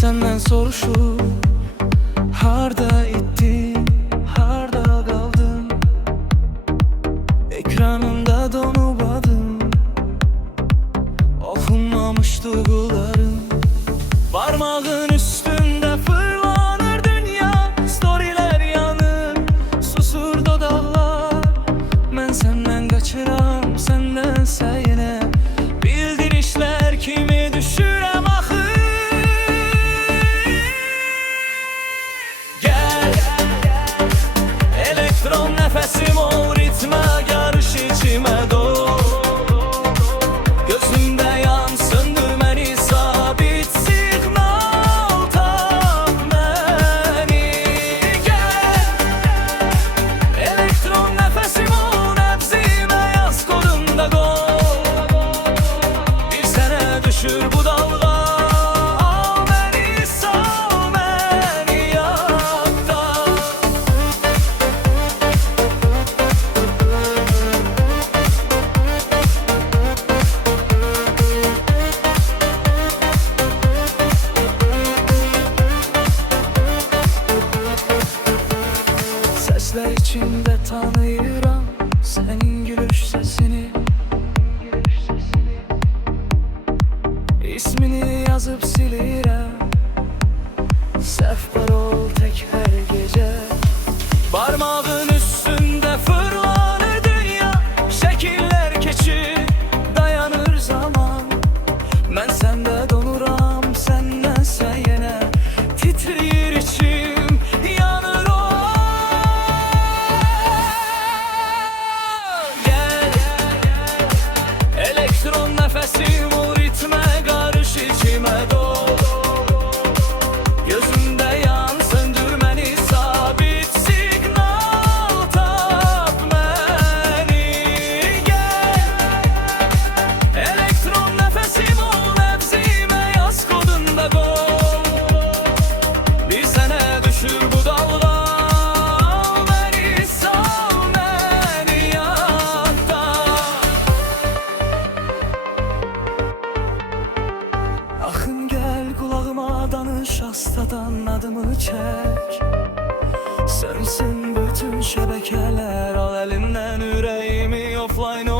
senden soruşup harda ettin, harda kaldın? Ekranında donup adın, okunmamış duyguların. Parmağın üstünde fırlanır dünya, storyler yanır, susur dodaqlar. Mən səndən qaçıram, səndənsə yenə bildirişlər kimi düşürəm axı. Gəl, elektron nəfəsim ol, ritmə qarış içimə dol. Gözümdə yan, söndür məni, sabit siqnal tap məni. Gəl, elektron nəfəsim ol, nəbzimə yaz, kodunda qol. Bir sənə düşür bu dalğa, al məni, sal məni yaddan. Sesler içinde tanıyıram senin gülüş sesini. İsmini yazıp silirəm, səhv parol tek her gece. Parmağın üstünde fırlanır dünya, şekiller keçir, dayanır zaman. Mən səndə donuram, səndənsə yenə titriyir içim, yanır o. Gəl, elektron nəfəsim ol, ritmə qarış içimə dol. Gözümdə yan, söndür məni, sabit siqnal tap məni. Gəl, elektron nəfəsim ol, nəbzimə yaz, kodunda qol. Bir sənə düşür bu dalğa, al məni, sal məni yaddan. Axın gəl, qulağıma danış, astadan adımı çək. Sönsün bütün şəbəkələr, al əlimdən ürəyimi offline